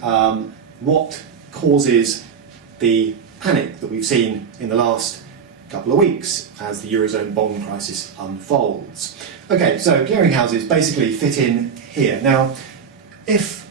what causes the panic that we've seen in the last couple of weeks as the Eurozone bond crisis unfolds. Okay, so clearinghouses basically fit in here. Now, if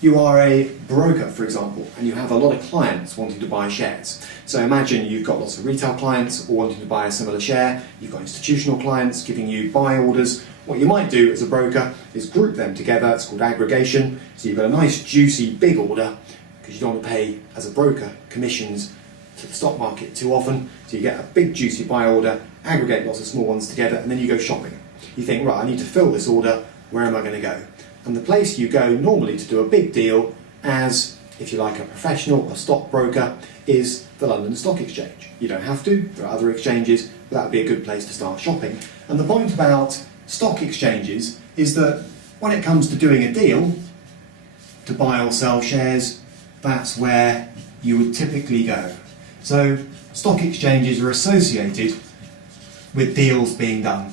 you are a broker, for example, and you have a lot of clients wanting to buy shares. So imagine you've got lots of retail clients all wanting to buy a similar share, you've got institutional clients giving you buy orders. What you might do as a broker is group them together, it's called aggregation. So you've got a nice juicy big order, because you don't want to pay, as a broker, commissions to the stock market too often. So you get a big juicy buy order, aggregate lots of small ones together, and then you go shopping. You think, right, I need to fill this order, where am I going to go? And the place you go normally to do a big deal as, if you like, a professional or stockbroker is the London Stock Exchange. You don't have to, there are other exchanges, but that would be a good place to start shopping. And the point about stock exchanges is that when it comes to doing a deal, to buy or sell shares, that's where you would typically go. So stock exchanges are associated with deals being done.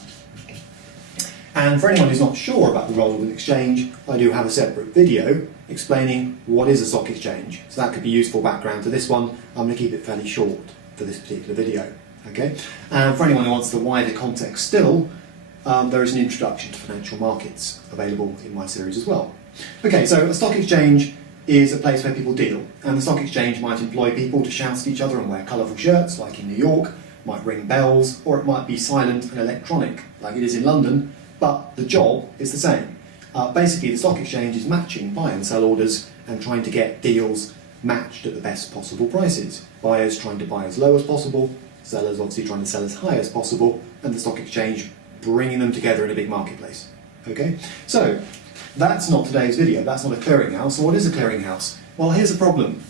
And for anyone who's not sure about the role of an exchange, I do have a separate video explaining what is a stock exchange. So that could be useful background to this one. I'm going to keep it fairly short for this particular video. Okay? And for anyone who wants the wider context still, there is an introduction to financial markets available in my series as well. Okay, so a stock exchange is a place where people deal, and the stock exchange might employ people to shout at each other and wear colourful shirts, like in New York, might ring bells, or it might be silent and electronic, like it is in London, but the job is the same. Basically, the stock exchange is matching buy and sell orders and trying to get deals matched at the best possible prices. Buyers trying to buy as low as possible, sellers obviously trying to sell as high as possible, and the stock exchange bringing them together in a big marketplace. Okay, so that's not today's video, that's not a clearinghouse. So what is a clearinghouse? Well, here's a problem.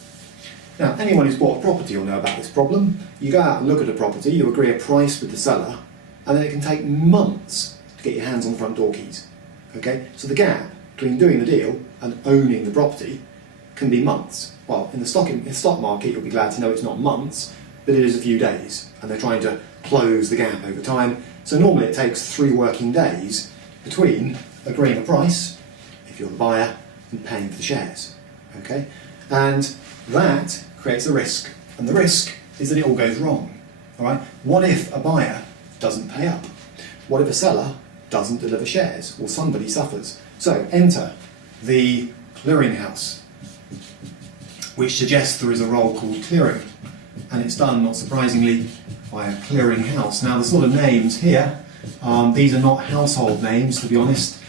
Now, anyone who's bought a property will know about this problem. You go out and look at a property, you agree a price with the seller, and then it can take months to get your hands on front door keys. Okay, so the gap between doing the deal and owning the property can be months. Well, in the stock market, you'll be glad to know it's not months, but it is a few days, and they're trying to close the gap over time. So normally it takes 3 working days between agreeing a price, if you're the buyer, and paying for the shares. Okay, and that creates a risk, and the risk is that it all goes wrong. All right, what if a buyer doesn't pay up? What if a seller doesn't deliver shares? Well, somebody suffers. So enter the clearinghouse, which suggests there is a role called clearing, and it's done, not surprisingly, by a clearinghouse. Now, there's a lot of names here. These are not household names, to be honest.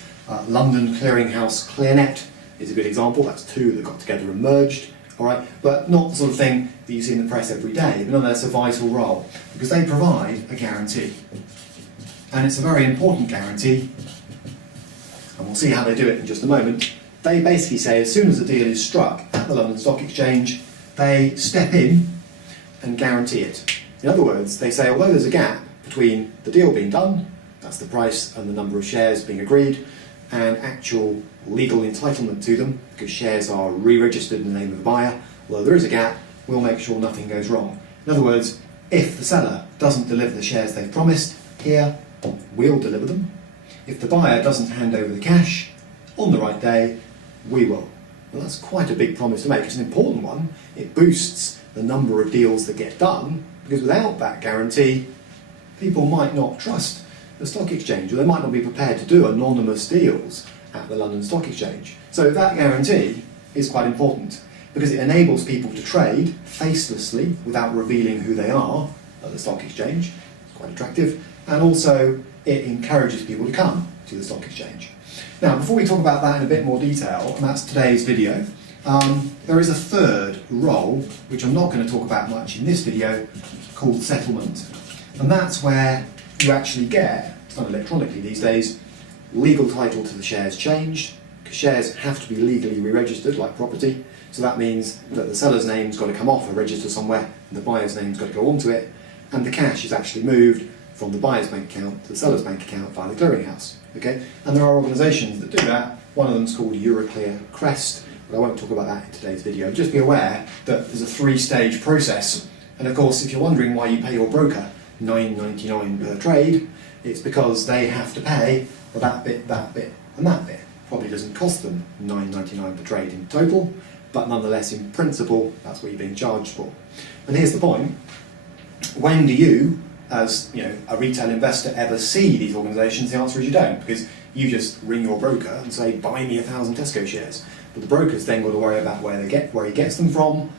London Clearinghouse ClearNet is a good example. That's 2 that got together and merged. All right, but not the sort of thing that you see in the press every day, but nonetheless a vital role, because they provide a guarantee. And it's a very important guarantee, and we'll see how they do it in just a moment. They basically say as soon as a deal is struck at the London Stock Exchange, they step in and guarantee it. In other words, they say although there's a gap between the deal being done, that's the price and the number of shares being agreed, and actual legal entitlement to them, because shares are re-registered in the name of the buyer, although there is a gap, we'll make sure nothing goes wrong. In other words, if the seller doesn't deliver the shares they've promised, here, we'll deliver them. If the buyer doesn't hand over the cash on the right day, we will. Well, that's quite a big promise to make. It's an important one. It boosts the number of deals that get done, because without that guarantee, people might not trust the stock exchange, or they might not be prepared to do anonymous deals at the London Stock Exchange. So that guarantee is quite important, because it enables people to trade facelessly without revealing who they are at the stock exchange. It's quite attractive. And also it encourages people to come to the stock exchange. Now, before we talk about that in a bit more detail, and that's today's video, there is a third role, which I'm not going to talk about much in this video, called settlement. And that's where you actually get, it's done electronically these days, legal title to the shares changed, because shares have to be legally re-registered like property. So that means that the seller's name's got to come off a register somewhere, and the buyer's name's got to go onto it, and the cash is actually moved from the buyer's bank account to the seller's bank account via the clearinghouse. Okay? And there are organisations that do that. One of them is called Euroclear Crest, but I won't talk about that in today's video. Just be aware that there's a 3-stage process, and of course if you're wondering why you pay your broker $9.99 per trade, it's because they have to pay for that bit, and that bit. Probably doesn't cost them $9.99 per trade in total, but nonetheless in principle that's what you're being charged for. And here's the point: when do you, as a retail investor, ever see these organisations? The answer is you don't, because you just ring your broker and say, buy me 1,000 Tesco shares. But the broker's then got to worry about where he gets them from,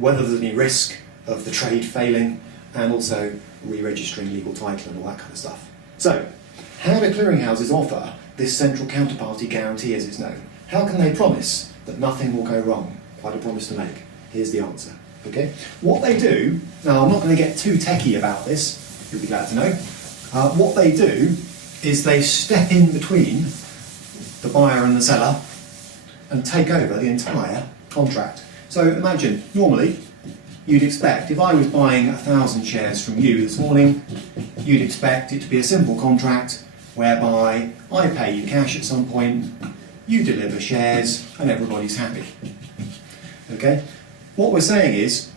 whether there's any risk of the trade failing, and also re-registering legal title and all that kind of stuff. So, how do clearinghouses offer this central counterparty guarantee, as it's known? How can they promise that nothing will go wrong? Quite a promise to make. Here's the answer. Okay? What they do, now I'm not going to get too techie about this, you'll be glad to know. What they do is they step in between the buyer and the seller and take over the entire contract. So imagine, normally, you'd expect, if I was buying 1,000 shares from you this morning, you'd expect it to be a simple contract whereby I pay you cash at some point, you deliver shares, and everybody's happy. Okay? What we're saying is,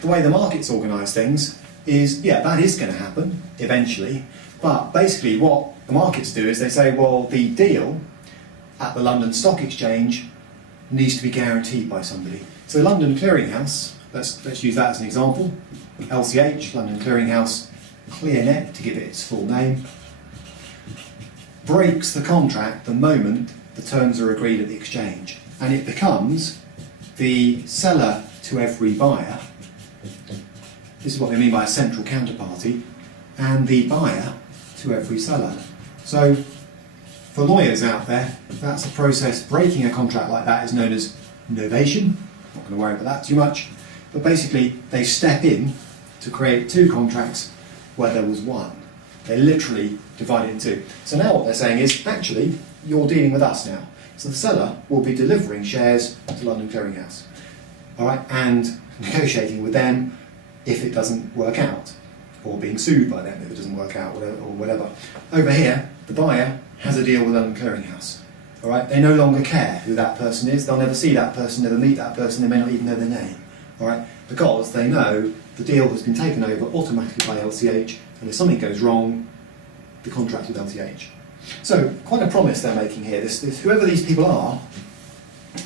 the way the markets organise things is, yeah, that is going to happen eventually, but basically what the markets do is they say, well, the deal at the London Stock Exchange needs to be guaranteed by somebody. So London Clearinghouse, let's use that as an example, LCH, London Clearinghouse, ClearNet, to give it its full name, breaks the contract the moment the terms are agreed at the exchange, and it becomes the seller to every buyer. This is what they mean by a central counterparty, and the buyer to every seller. So for lawyers out there, that's a process. Breaking a contract like that is known as novation. Not going to worry about that too much, but basically they step in to create two contracts where there was one. They literally divide it in two. So now what they're saying is, actually, you're dealing with us now. So the seller will be delivering shares to London Clearinghouse, all right, and negotiating with them if it doesn't work out, or being sued by them if it doesn't work out, or whatever. Over here, the buyer has a deal with London Clearinghouse, all right. They no longer care who that person is. They'll never see that person, never meet that person. They may not even know their name, all right, because they know the deal has been taken over automatically by LCH, and if something goes wrong, the contract with LCH. So, quite a promise they're making here. This whoever these people are,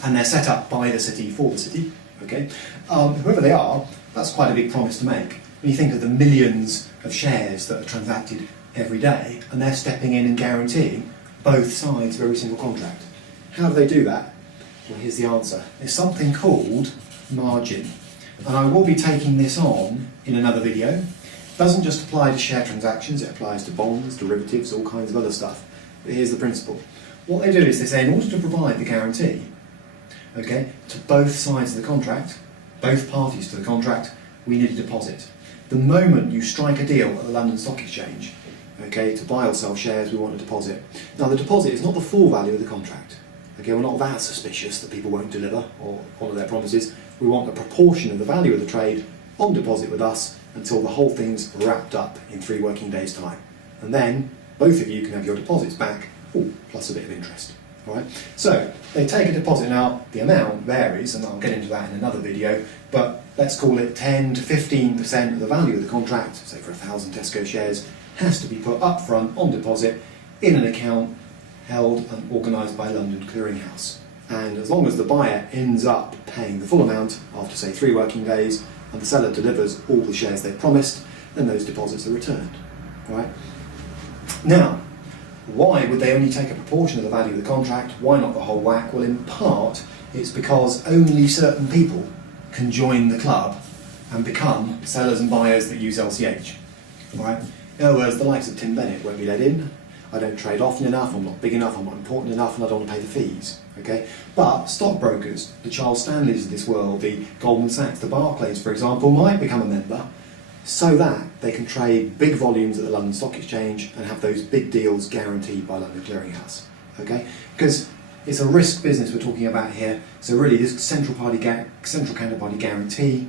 and they're set up by the city for the city, okay, whoever they are, that's quite a big promise to make. When you think of the millions of shares that are transacted every day, and they're stepping in and guaranteeing both sides of every single contract. How do they do that? Well, here's the answer. There's something called margin. And I will be taking this on in another video. It doesn't just apply to share transactions, it applies to bonds, derivatives, all kinds of other stuff. But here's the principle. What they do is they say, in order to provide the guarantee, okay, to both sides of the contract, both parties to the contract, we need a deposit. The moment you strike a deal at the London Stock Exchange, okay, to buy or sell shares, we want a deposit. Now the deposit is not the full value of the contract. Okay, we're not that suspicious that people won't deliver or honour their promises. We want a proportion of the value of the trade on deposit with us until the whole thing's wrapped up in 3 working days' time. And then both of you can have your deposits back, plus a bit of interest. All right? So they take a deposit. Now the amount varies, and I'll get into that in another video, but let's call it 10 to 15% of the value of the contract, say for 1,000 Tesco shares, has to be put up front on deposit in an account held and organised by London Clearinghouse. And as long as the buyer ends up paying the full amount after, say, 3 working days, and the seller delivers all the shares they promised, then those deposits are returned. Right? Now, why would they only take a proportion of the value of the contract? Why not the whole whack? Well, in part, it's because only certain people can join the club and become sellers and buyers that use LCH. All right? In other words, the likes of Tim Bennett won't be let in. I don't trade often enough, I'm not big enough, I'm not important enough, and I don't want to pay the fees. Okay? But stockbrokers, the Charles Stanleys of this world, the Goldman Sachs, the Barclays, for example, might become a member so that they can trade big volumes at the London Stock Exchange and have those big deals guaranteed by London Clearinghouse. Okay? Because it's a risk business we're talking about here, so really this central counterparty guarantee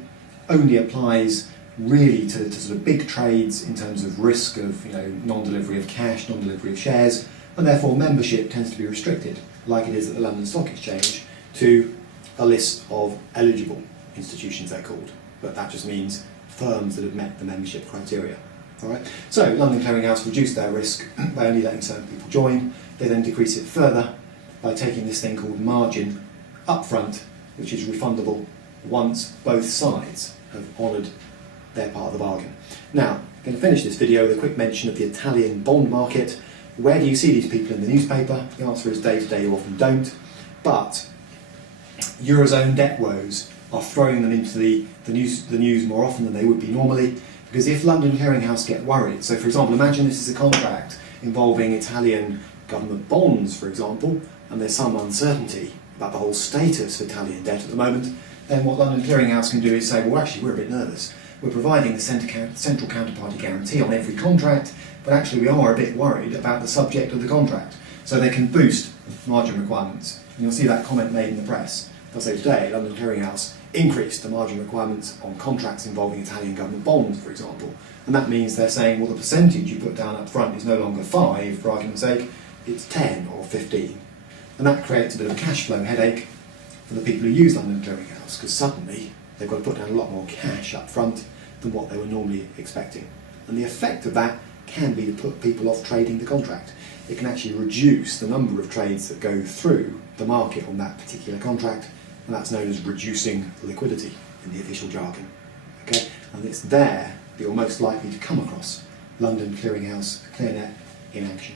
only applies really to sort of big trades in terms of risk of non-delivery of cash, non-delivery of shares, and therefore membership tends to be restricted, like it is at the London Stock Exchange, to a list of eligible institutions, they're called. But that just means firms that have met the membership criteria. All right? So London Clearinghouse reduced their risk by only letting certain people join. They then decrease it further by taking this thing called margin upfront, which is refundable once both sides have honoured their part of the bargain. Now, I'm going to finish this video with a quick mention of the Italian bond market. Where do you see these people in the newspaper? The answer is day to day you often don't, but Eurozone debt woes are throwing them into the news more often than they would be normally, because if London Clearinghouse get worried, so for example, imagine this is a contract involving Italian government bonds, for example, and there's some uncertainty about the whole status of Italian debt at the moment, then what London Clearinghouse can do is say, well, actually, we're a bit nervous. We're providing the central counterparty guarantee on every contract, but actually we are a bit worried about the subject of the contract. So they can boost margin requirements. And you'll see that comment made in the press. They'll say today, London Clearinghouse increased the margin requirements on contracts involving Italian government bonds, for example. And that means they're saying, well, the percentage you put down up front is no longer 5, for argument's sake, it's 10 or 15. And that creates a bit of a cash flow headache for the people who use London Clearinghouse, because suddenly they've got to put down a lot more cash up front than what they were normally expecting. And the effect of that can be to put people off trading the contract. It can actually reduce the number of trades that go through the market on that particular contract, and that's known as reducing liquidity in the official jargon. Okay? And it's there that you're most likely to come across London Clearinghouse ClearNet in action.